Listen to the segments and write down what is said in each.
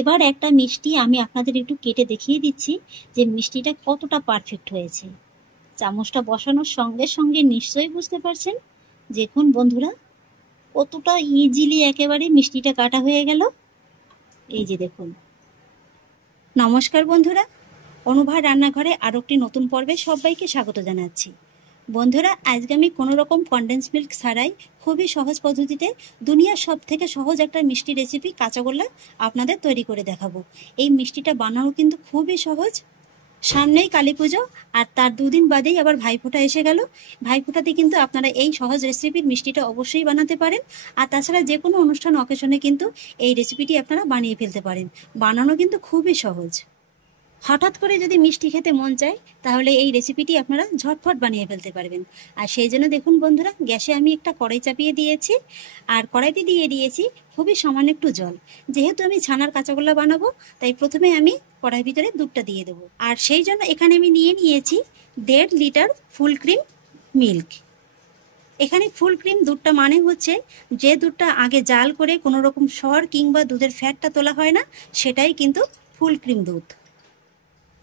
এবার একটা মিষ্টি আমি আপনাদের একটু কেটে দেখিয়ে দিচ্ছি যে মিষ্টিটা কতটা পারফেক্ট হয়েছে। চামচটা বসানোর সঙ্গে সঙ্গে নিশ্চয়ই বুঝতে পারছেন। দেখুন বন্ধুরা, কতটা ইজিলি একেবারে মিষ্টিটা কাটা হয়ে গেল। এই যে দেখুন। নমস্কার বন্ধুরা, অনুভা রান্নাঘরে আরও একটি নতুন পর্বে সবাইকে স্বাগত জানাচ্ছি। বন্ধুরা, আজকে আমি কোনো রকম কনডেন্স মিল্ক ছাড়াই খুবই সহজ পদ্ধতিতে দুনিয়ার সব থেকে সহজ একটা মিষ্টি রেসিপি কাঁচাগোল্লা আপনাদের তৈরি করে দেখাবো। এই মিষ্টিটা বানানো কিন্তু খুবই সহজ। সামনেই কালী পুজো, আর তার দুদিন বাদেই আবার ভাইফোঁটা এসে গেল। ভাইফোঁটাতে কিন্তু আপনারা এই সহজ রেসিপির মিষ্টিটা অবশ্যই বানাতে পারেন। আর তাছাড়া যে কোনো অনুষ্ঠান অকেশনে কিন্তু এই রেসিপিটি আপনারা বানিয়ে ফেলতে পারেন। বানানো কিন্তু খুবই সহজ। হঠাৎ করে যদি মিষ্টি খেতে মন চায় তাহলে এই রেসিপিটি আপনারা ঝটফট বানিয়ে ফেলতে পারবেন। আর সেই জন্য দেখুন বন্ধুরা, গ্যাসে আমি একটা কড়াই চাপিয়ে দিয়েছি, আর কড়াইতে দিয়ে দিয়েছি খুবই সামান্য একটু জল। যেহেতু আমি ছানার কাঁচাগোল্লা বানাবো, তাই প্রথমে আমি কড়াইয়ের ভিতরে দুধটা দিয়ে দেবো। আর সেই জন্য এখানে আমি নিয়েছি 1.5 লিটার ফুল ক্রিম মিল্ক। এখানে ফুল ক্রিম দুধটা মানে হচ্ছে যে দুধটা আগে জাল করে কোনো রকম সর কিংবা দুধের ফ্যাটটা তোলা হয় না, সেটাই কিন্তু ফুল ক্রিম দুধ।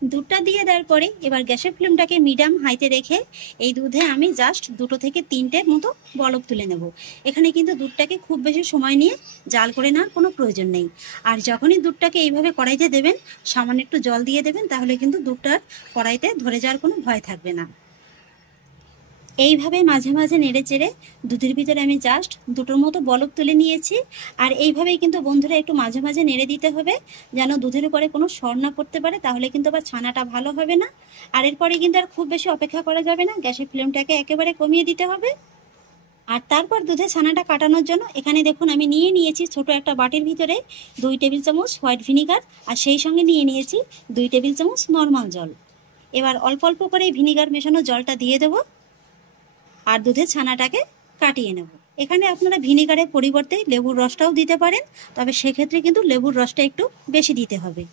দুধটা দিয়ে দেওয়ার পরে এবার গ্যাসের ফ্লেমটাকে মিডিয়াম হাইতে রেখে এই দুধে আমি জাস্ট 2 থেকে 3টে মতো বলক তুলে নেব। এখানে কিন্তু দুধটাকে খুব বেশি সময় নিয়ে জাল করে নেওয়ার কোনো প্রয়োজন নেই। আর যখনই দুধটাকে এইভাবে কড়াইতে দেবেন, সামান্য একটু জল দিয়ে দেবেন, তাহলে কিন্তু দুধটার কড়াইতে ধরে যাওয়ার কোনো ভয় থাকবে না। এইভাবে মাঝে মাঝে নেড়ে চেড়ে দুধের ভিতরে আমি জাস্ট 2টোর মতো বলক তুলে নিয়েছি। আর এইভাবেই কিন্তু বন্ধুরা একটু মাঝে মাঝে নেড়ে দিতে হবে, যেন দুধের উপরে কোনো সর না পড়তে পারে, তাহলে কিন্তু আবার ছানাটা ভালো হবে না। আর এরপরে কিন্তু আর খুব বেশি অপেক্ষা করা যাবে না, গ্যাসের ফ্লেমটাকে একেবারে কমিয়ে দিতে হবে। আর তারপর দুধে ছানাটা কাটানোর জন্য এখানে দেখুন আমি নিয়েছি ছোট একটা বাটির ভিতরে 2 টেবিল চামচ হোয়াইট ভিনিগার, আর সেই সঙ্গে নিয়েছি 2 টেবিল চামচ নর্মাল জল। এবার অল্প অল্প করে ভিনিগার মেশানো জলটা দিয়ে দেবো, আর দুধের ছানাটাকে কাটিয়ে নেব। এখানে আপনারা ভিনেগারের পরিবর্তে লেবুর রসটাও দিতে পারেন, তবে সেক্ষেত্রে কিন্তু লেবুর রসটা একটু বেশি দিতে হবে।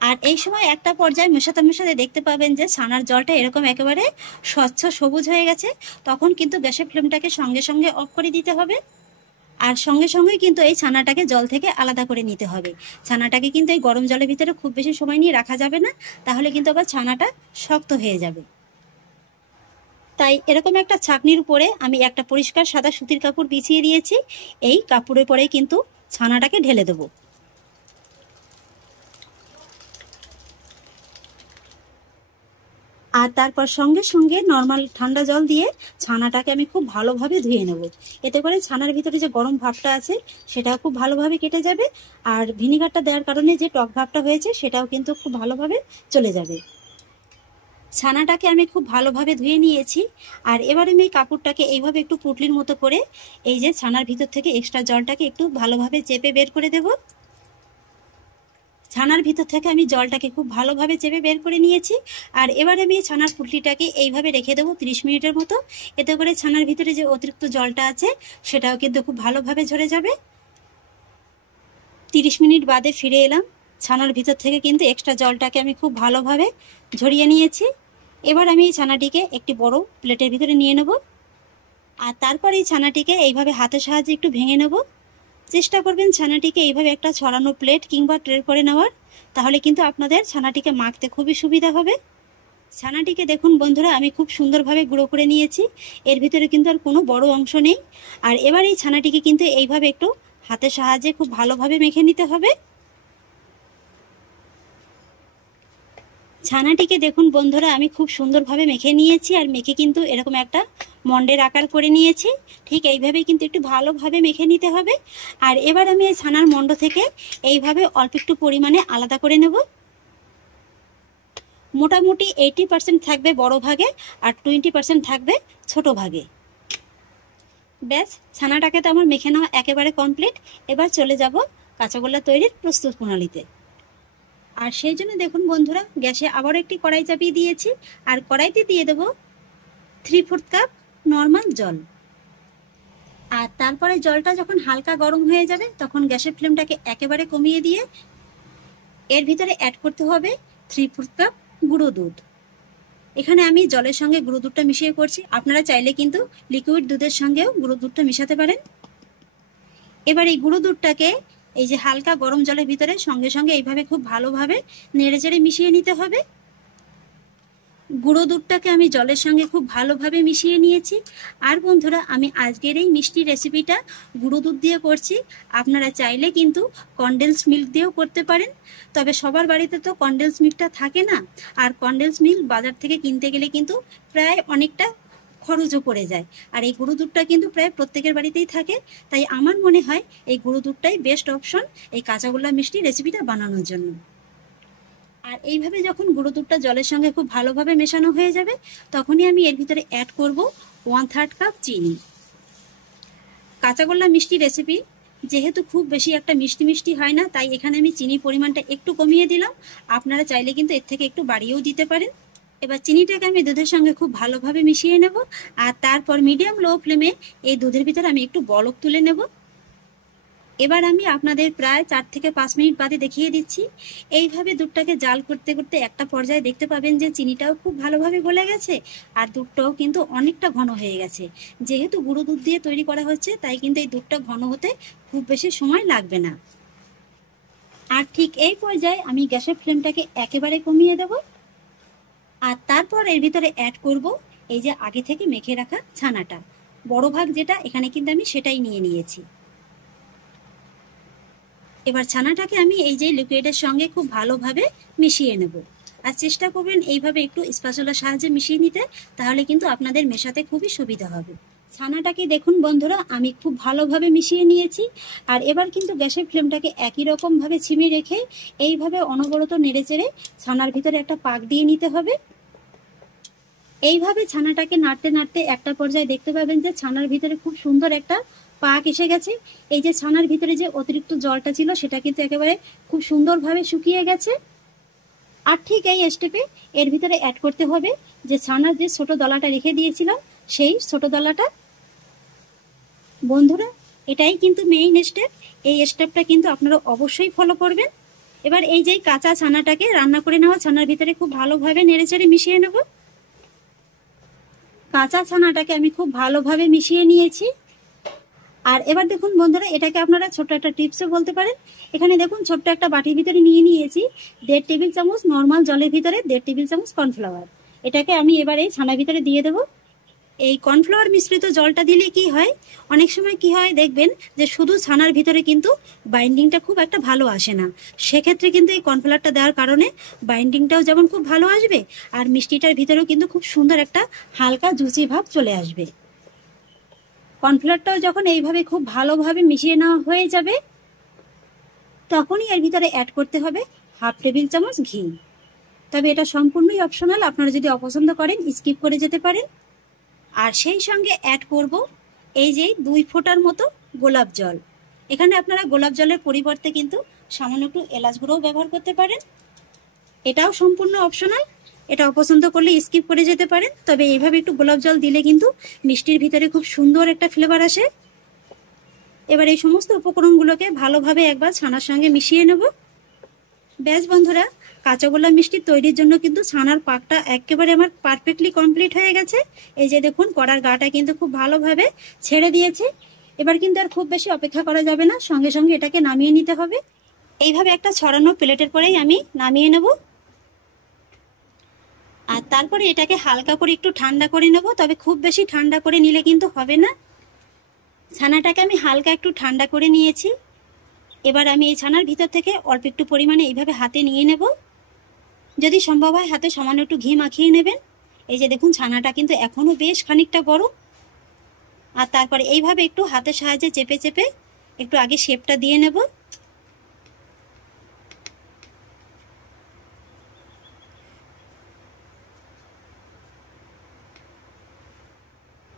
আর এই সময় একটা পর্যায়ে মেশাতে দেখতে পাবেন যে ছানার জলটা এরকম একেবারে স্বচ্ছ সবুজ হয়ে গেছে। তখন কিন্তু গ্যাসের ফ্লেমটাকে সঙ্গে সঙ্গে অফ করে দিতে হবে। আর সঙ্গে সঙ্গেই কিন্তু এই ছানাটাকে জল থেকে আলাদা করে নিতে হবে। ছানাটাকে কিন্তু এই গরম জলের ভিতরে খুব বেশি সময় নিয়ে রাখা যাবে না, তাহলে কিন্তু আবার ছানাটা শক্ত হয়ে যাবে। তাই এরকম একটা ছাঁকনির উপরে আমি একটা পরিষ্কার সাদা সুতির কাপড় বিছিয়ে দিয়েছি। এই কাপড়ের পরে কিন্তু ছানাটাকে ঢেলে দেব। আর তারপর সঙ্গে সঙ্গে নর্মাল ঠান্ডা জল দিয়ে ছানাটাকে আমি খুব ভালোভাবে ধুয়ে নেব। এতে করে ছানার ভিতরে যে গরম ভাবটা আছে সেটাও খুব ভালোভাবে কেটে যাবে, আর ভিনিগারটা দেওয়ার কারণে যে টক ভাবটা হয়েছে সেটাও কিন্তু খুব ভালোভাবে চলে যাবে। ছানাটাকে আমি খুব ভালোভাবে ধুয়ে নিয়েছি। আর এবার আমি এই কাপড়টাকে এইভাবে একটু পুটলির মতো করে এই যে ছানার ভিতর থেকে এক্সট্রা জলটাকে একটু ভালোভাবে চেপে বের করে দেব। ছানার ভিতর থেকে আমি জলটাকে খুব ভালোভাবে চেপে বের করে নিয়েছি। আর এবার আমি ছানার পুটলিটাকে এইভাবে রেখে দেবো 30 মিনিটের মতো। এতে করে ছানার ভিতরে যে অতিরিক্ত জলটা আছে সেটাও কিন্তু খুব ভালোভাবে ঝরে যাবে। 30 মিনিট বাদে ফিরে এলাম। ছানার ভিতর থেকে কিন্তু এক্সট্রা জলটাকে আমি খুব ভালোভাবে ঝরিয়ে নিয়েছি। এবার আমি এই ছানাটিকে একটি বড় প্লেটের ভিতরে নিয়ে নেব। আর তারপর এই ছানাটিকে এইভাবে হাতের সাহায্যে একটু ভেঙে নেব। চেষ্টা করবেন ছানাটিকে এইভাবে একটা ছড়ানো প্লেট কিংবা ট্রে করে নেওয়ার, তাহলে কিন্তু আপনাদের ছানাটিকে মাখতে খুবই সুবিধা হবে। ছানাটিকে দেখুন বন্ধুরা, আমি খুব সুন্দরভাবে গুঁড়ো করে নিয়েছি। এর ভিতরে কিন্তু আর কোনো বড় অংশ নেই। আর এবার এই ছানাটিকে কিন্তু এইভাবে একটু হাতের সাহায্যে খুব ভালোভাবে মেখে নিতে হবে। ছানাটিকে দেখুন বন্ধুরা, আমি খুব সুন্দরভাবে মেখে নিয়েছি। আর মেখে কিন্তু এরকম একটা মন্ডের আকার করে নিয়েছি। ঠিক এইভাবেই কিন্তু একটু ভালোভাবে মেখে নিতে হবে। আর এবার আমি এই ছানার মন্ড থেকে এইভাবে অল্প একটু পরিমাণে আলাদা করে নেব। মোটামুটি 80% থাকবে বড় ভাগে, আর 20% থাকবে ছোট ভাগে। ব্যাস, ছানাটাকে তো আমার মেখে নেওয়া একেবারে কমপ্লিট। এবার চলে যাব কাঁচাগোল্লা তৈরির প্রস্তুত প্রণালীতে। আর সেই জন্য দেখুন বন্ধুরা, গ্যাসে আবার একটি কড়াই চাপিয়ে দিয়েছি। আর কড়াইতে দিয়ে দেবো 3/4 কাপ নর্মাল জল। আর তারপরে জলটা যখন হালকা গরম হয়ে যাবে তখন গ্যাসের ফ্লেমটাকে একেবারে কমিয়ে দিয়ে এর ভিতরে অ্যাড করতে হবে 3/4 কাপ গুঁড়ো দুধ। এখানে আমি জলের সঙ্গে গুঁড়ো দুধটা মিশিয়ে করছি, আপনারা চাইলে কিন্তু লিকুইড দুধের সঙ্গেও গুঁড়ো দুধটা মিশাতে পারেন। এবার এই গুঁড়ো দুধটাকে এই যে হালকা গরম জলের ভিতরে সঙ্গে সঙ্গে এইভাবে খুব ভালোভাবে নেড়েচেড়ে মিশিয়ে নিতে হবে। গুঁড়ো দুধটাকে আমি জলের সঙ্গে খুব ভালোভাবে মিশিয়ে নিয়েছি। আর বন্ধুরা, আমি আজকের এই মিষ্টি রেসিপিটা গুঁড়ো দুধ দিয়ে করছি। আপনারা চাইলে কিন্তু কনডেন্স মিল্ক দিয়েও করতে পারেন, তবে সবার বাড়িতে তো কনডেন্স মিল্কটা থাকে না, আর কনডেন্স মিল্ক বাজার থেকে কিনতে গেলে কিন্তু প্রায় অনেকটা খরচও পড়ে যায়। আর এই গুঁড়ো দুধটা কিন্তু প্রায় প্রত্যেকের বাড়িতেই থাকে, তাই আমার মনে হয় এই গুঁড়ো দুধটাই বেস্ট অপশন এই কাঁচাগোল্লা মিষ্টি রেসিপিটা বানানোর জন্য। আর এইভাবে যখন গুঁড়ো দুধটা জলের সঙ্গে খুব ভালোভাবে মেশানো হয়ে যাবে, তখনই আমি এর ভিতরে অ্যাড করব 1/3 কাপ চিনি। কাঁচাগোল্লা মিষ্টি রেসিপি যেহেতু খুব বেশি একটা মিষ্টি মিষ্টি হয় না, তাই এখানে আমি চিনির পরিমাণটা একটু কমিয়ে দিলাম। আপনারা চাইলে কিন্তু এর থেকে একটু বাড়িয়েও দিতে পারেন। এবার চিনিটাকে আমি দুধের সঙ্গে খুব ভালোভাবে মিশিয়ে নেব, আর তারপর মিডিয়াম লো ফ্লেমে এই দুধের ভিতরে আমি একটু বলক তুলে নেব। এবার আমি আপনাদের প্রায় 4 থেকে 5 মিনিট বাদে দেখিয়ে দিচ্ছি। এইভাবে দুধটাকে জাল করতে করতে একটা পর্যায়ে দেখতে পাবেন যে চিনিটাও খুব ভালোভাবে গলে গেছে, আর দুধটাও কিন্তু অনেকটা ঘন হয়ে গেছে। যেহেতু গুঁড়ো দুধ দিয়ে তৈরি করা হচ্ছে, তাই কিন্তু এই দুধটা ঘন হতে খুব বেশি সময় লাগবে না। আর ঠিক এই পর্যায়ে আমি গ্যাসের ফ্লেমটাকে একেবারে কমিয়ে দেব, আর তারপর এর ভিতরে অ্যাড করব এই যে আগে থেকে মেখে রাখা ছানাটা। বড় ভাগ যেটা, এখানে কিন্তু আমি সেটাই নিয়ে নিয়েছি। এবার ছানাটাকে আমি এই যে লিকুইডের সঙ্গে খুব ভালোভাবে মিশিয়ে নেব। আর চেষ্টা করবেন এইভাবে একটু স্প্যাচুলার সাহায্যে মিশিয়ে নিতে, তাহলে কিন্তু আপনাদের মেশাতে খুবই সুবিধা হবে। ছানাটাকে দেখুন বন্ধুরা, আমি খুব ভালোভাবে মিশিয়ে নিয়েছি। আর এবার কিন্তু গ্যাসের ফ্লেমটাকে একই রকমভাবে ছিমে রেখে এইভাবে অনবরত নেড়েচেড়ে ছানার ভিতরে একটা পাক দিয়ে নিতে হবে। এইভাবে ছানাটাকে নাড়তে নাড়তে একটা পর্যায়ে দেখতে পাবেন যে ছানার ভিতরে খুব সুন্দর একটা পাক এসে গেছে। এই যে ছানার ভিতরে যে অতিরিক্ত জলটা ছিল, সেটা কিন্তু একেবারে খুব সুন্দরভাবে শুকিয়ে গেছে। আর ঠিক এই স্টেপে এর ভিতরে অ্যাড করতে হবে যে ছানার যে ছোট দলাটা রেখে দিয়েছিলাম, সেই ছোট দলাটা। বন্ধুরা, এটাই কিন্তু মেইন স্টেপ। এই স্টেপটা কিন্তু আপনারা অবশ্যই ফলো করবেন। এবার এই যে কাঁচা ছানাটাকে রান্না করে নেওয়া ছানার ভিতরে খুব ভালোভাবে নেড়েচেড়ে মিশিয়ে নেব। কাঁচা ছানাটাকে আমি খুব ভালোভাবে মিশিয়ে নিয়েছি। আর এবার দেখুন বন্ধুরা, এটাকে আপনারা ছোট্ট একটা টিপসও বলতে পারেন। এখানে দেখুন ছোট্ট একটা বাটির ভিতরে নিয়ে নিয়েছি 1.5 টেবিল চামচ নর্মাল জলের ভিতরে 1.5 টেবিল চামচ কর্নফ্লাওয়ার। এটাকে আমি এবার এই ছানার ভিতরে দিয়ে দেবো। এই কর্নফ্লাওয়ার মিশ্রিত জলটা দিলে কি হয়, অনেক সময় কি হয় দেখবেন যে শুধু ছানার ভিতরে কিন্তু বাইন্ডিংটা খুব একটা ভালো আসে না। সেক্ষেত্রে কিন্তু এই কর্নফ্লাওয়ারটা দেওয়ার কারণে বাইন্ডিংটাও যেমন খুব ভালো আসবে, আর মিষ্টিটার ভিতরেও কিন্তু খুব সুন্দর একটা হালকা জুসি ভাব চলে আসবে। কর্নফ্লাওয়ারটাও যখন এইভাবে খুব ভালোভাবে মিশিয়ে নেওয়া হয়ে যাবে, তখনই এর ভিতরে অ্যাড করতে হবে 1/2 টেবিল চামচ ঘি। তবে এটা সম্পূর্ণই অপশনাল, আপনারা যদি অপছন্দ করেন স্কিপ করে যেতে পারেন। আর সেই সঙ্গে অ্যাড করব এই যে 2 ফোঁটার মতো গোলাপ জল। এখানে আপনারা গোলাপ জলের পরিবর্তে কিন্তু সামান্য একটু এলাচ গুঁড়োও ব্যবহার করতে পারেন। এটাও সম্পূর্ণ অপশনাল, এটা অপছন্দ করলে স্কিপ করে যেতে পারেন। তবে এইভাবে একটু গোলাপ জল দিলে কিন্তু মিষ্টির ভিতরে খুব সুন্দর একটা ফ্লেভার আসে। এবার এই সমস্ত উপকরণগুলোকে ভালোভাবে একবার ছানার সঙ্গে মিশিয়ে নেব। ব্যাস বন্ধুরা, কাঁচাগোল্লা মিষ্টি তৈরির জন্য কিন্তু ছানার পাকটা একেবারে আমার পারফেক্টলি কমপ্লিট হয়ে গেছে। এই যে দেখুন, কড়ার গাটা কিন্তু খুব ভালোভাবে ছেড়ে দিয়েছে। এবার কিন্তু আর খুব বেশি অপেক্ষা করা যাবে না, সঙ্গে সঙ্গে এটাকে নামিয়ে নিতে হবে। এইভাবে একটা ছড়ানো প্লেটের পরেই আমি নামিয়ে নেব। আর তারপরে এটাকে হালকা করে একটু ঠান্ডা করে নেব, তবে খুব বেশি ঠান্ডা করে নিলে কিন্তু হবে না। ছানাটাকে আমি হালকা একটু ঠান্ডা করে নিয়েছি। এবার আমি এই ছানার ভিতর থেকে অল্প একটু পরিমাণে এইভাবে হাতে নিয়ে নেব। যদি সম্ভব হয় হাতে সামান্য একটু ঘি মাখিয়ে নেবেন। এই যে দেখুন, ছানাটা কিন্তু এখনো বেশ খানিকটা গরম। আর তারপরে এইভাবে একটু হাতের সাহায্যে চেপে চেপে একটু আগে শেপটা দিয়ে নেব।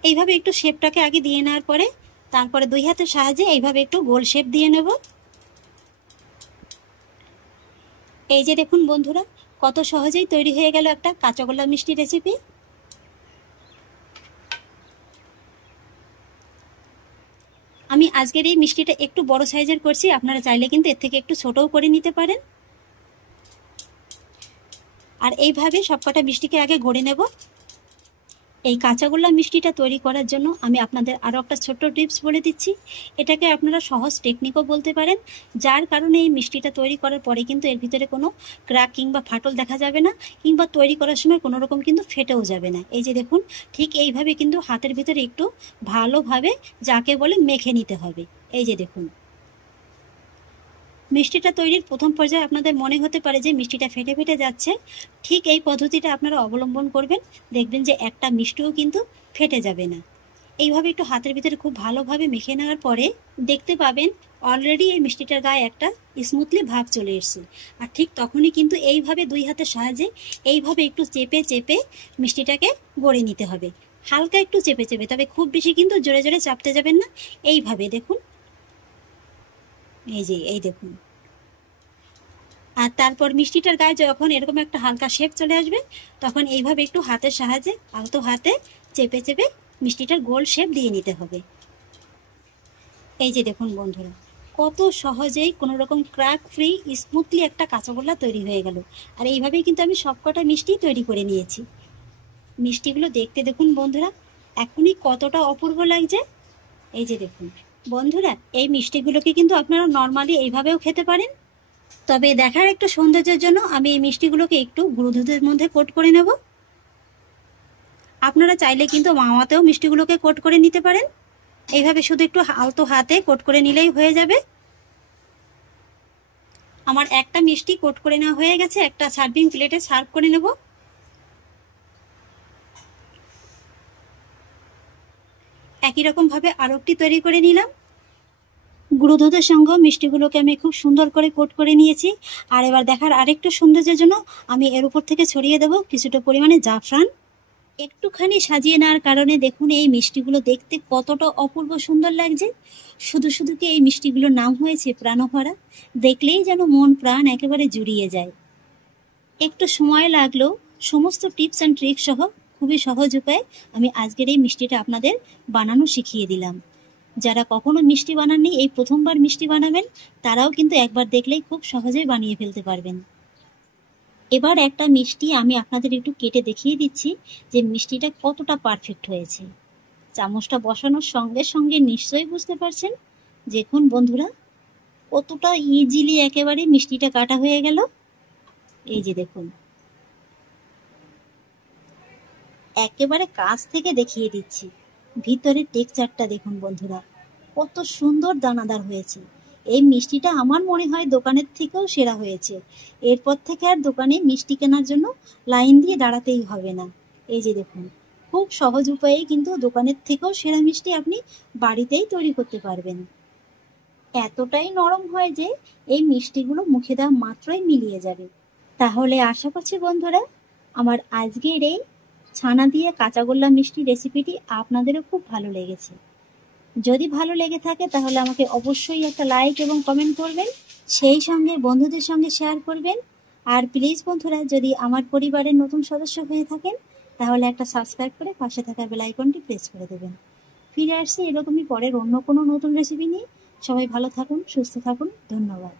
এইভাবে একটু শেপটাকে আগে দিয়ে নেওয়ার পরে তারপরে 2 হাতের সাহায্যে এইভাবে একটু গোল শেপ দিয়ে নেব। এই যে দেখুন বন্ধুরা, কত সহজেই তৈরি হয়ে গেল একটা কাঁচাগোল্লা মিষ্টি রেসিপি। আমি আজকের এই মিষ্টিটা একটু বড় সাইজের করছি, আপনারা চাইলে কিন্তু এর থেকে একটু ছোটও করে নিতে পারেন। আর এইভাবে সবকটা মিষ্টিকে আগে গড়ে নেব। এই কাঁচাগোল্লা মিষ্টিটা তৈরি করার জন্য আমি আপনাদের আরও একটা ছোট্ট টিপস বলে দিচ্ছি। এটাকে আপনারা সহজ টেকনিকও বলতে পারেন, যার কারণে এই মিষ্টিটা তৈরি করার পরে কিন্তু এর ভিতরে কোনো ক্র্যাক কিংবা ফাটল দেখা যাবে না, কিংবা তৈরি করার সময় কোনো রকম কিন্তু ফেটেও যাবে না। এই যে দেখুন, ঠিক এইভাবে কিন্তু হাতের ভিতরে একটু ভালোভাবে যাকে বলে মেখে নিতে হবে। এই যে দেখুন, মিষ্টিটা তৈরির প্রথম পর্যায়ে আপনাদের মনে হতে পারে যে মিষ্টিটা ফেটে ফেটে যাচ্ছে। ঠিক এই পদ্ধতিটা আপনারা অবলম্বন করবেন, দেখবেন যে একটা মিষ্টিও কিন্তু ফেটে যাবে না। এইভাবে একটু হাতের ভিতরে খুব ভালোভাবে মেখে নেওয়ার পরে দেখতে পাবেন অলরেডি এই মিষ্টিটার গায়ে একটা স্মুথলি ভাব চলে এসছে। আর ঠিক তখনই কিন্তু এইভাবে দুই হাতের সাহায্যে এইভাবে একটু চেপে চেপে মিষ্টিটাকে গড়ে নিতে হবে। হালকা একটু চেপে চেপে, তবে খুব বেশি কিন্তু জোরে জোরে চাপতে যাবেন না। এইভাবে দেখুন, এই দেখুন। আর তারপর মিষ্টিটার গায়ে যখন এরকম একটা হালকা শেপ চলে আসবে, তখন এইভাবে একটু হাতের সাহায্যে আলতো হাতে চেপে চেপে মিষ্টিটার গোল শেপ দিয়ে নিতে হবে। এই যে দেখুন বন্ধুরা, কত সহজেই কোনো রকম ক্র্যাক ফ্রি স্মুথলি একটা কাঁচাগোল্লা তৈরি হয়ে গেল। আর এইভাবেই কিন্তু আমি সবকটা মিষ্টি তৈরি করে নিয়েছি। মিষ্টিগুলো দেখতে দেখুন বন্ধুরা, এখনই কতটা অপূর্ব লাগছে। এই যে দেখুন বন্ধুরা, এই মিষ্টিগুলোকে কিন্তু আপনারা নর্মালি এইভাবেও খেতে পারেন, তবে দেখার একটু সৌন্দর্যের জন্য আমি এই মিষ্টিগুলোকে একটু গুঁড়ো দুধের মধ্যে কোট করে নেব। আপনারা চাইলে কিন্তু মাওয়াতেও মিষ্টিগুলোকে কোট করে নিতে পারেন। এইভাবে শুধু একটু আলতো হাতে কোট করে নিলেই হয়ে যাবে। আমার একটা মিষ্টি কোট করে নেওয়া হয়ে গেছে, একটা সার্ভিং প্লেটে সার্ভ করে নেব। একই রকম ভাবে আরো একটি তৈরি করে নিলাম। গুঁড়ো দুধের সঙ্গে মিষ্টিগুলোকে আমি খুব সুন্দর করে কোট করে নিয়েছি। আর এবার দেখার আরেকটু সৌন্দর্যের জন্য আমি এর উপর থেকে ছড়িয়ে দেব কিছুটা পরিমাণে জাফরান। একটুখানি সাজিয়ে নেওয়ার কারণে দেখুন এই মিষ্টিগুলো দেখতে কতটা অপূর্ব সুন্দর লাগছে। শুধু শুধু কি এই মিষ্টিগুলোর নাম হয়েছে প্রাণভরা, দেখলেই যেন মন প্রাণ একেবারে জুড়িয়ে যায়। একটু সময় লাগলেও সমস্ত টিপস অ্যান্ড ট্রিক্স সহ খুবই সহজ উপায়ে আমি আজকের এই মিষ্টিটা আপনাদের বানানো শিখিয়ে দিলাম। যারা কখনো মিষ্টি বানাননি, এই প্রথমবার মিষ্টি বানাবেন, তারাও কিন্তু একবার দেখলেই খুব সহজেই বানিয়ে ফেলতে পারবেন। এবার একটা মিষ্টি আমি আপনাদের একটু কেটে দেখিয়ে দিচ্ছি যে মিষ্টিটা কতটা পারফেক্ট হয়েছে। চামচটা বসানোর সঙ্গে সঙ্গে নিশ্চয়ই বুঝতে পারছেন। দেখুন বন্ধুরা, কতটা ইজিলি একেবারে মিষ্টিটা কাটা হয়ে গেল। এই যে দেখুন, একেবারে কাছ থেকে দেখিয়ে দিচ্ছি। ভিতরের টেক্সচারটা দেখুন বন্ধুরা, কত সুন্দর দানাদার হয়েছে। এই মিষ্টিটা আমার মনে হয় দোকানের থেকেও সেরা হয়েছে। এরপর থেকে আর দোকানে মিষ্টি কেনার জন্য লাইন দিয়ে দাঁড়াতেই হবে না। এই যে দেখুন, খুব সহজ উপায়ে কিন্তু দোকানের থেকেও সেরা মিষ্টি আপনি বাড়িতেই তৈরি করতে পারবেন। এতটাই নরম হয় যে এই মিষ্টিগুলো মুখে দেওয়া মাত্রই মিলিয়ে যাবে। তাহলে আশা করছি বন্ধুরা, আমার আজকের এই ছানা দিয়ে কাঁচাগোল্লা মিষ্টি রেসিপিটি আপনাদেরও খুব ভালো লেগেছে। যদি ভালো লেগে থাকে তাহলে আমাকে অবশ্যই একটা লাইক এবং কমেন্ট করবেন, সেই সঙ্গে বন্ধুদের সঙ্গে শেয়ার করবেন। আর প্লিজ বন্ধুরা, যদি আমার পরিবারের নতুন সদস্য হয়ে থাকেন তাহলে একটা সাবস্ক্রাইব করে পাশে থাকা বেল আইকনটি প্রেস করে দেবেন। ফিরে আসছি এরকমই পরের অন্য কোনো নতুন রেসিপি নিয়ে। সবাই ভালো থাকুন, সুস্থ থাকুন, ধন্যবাদ।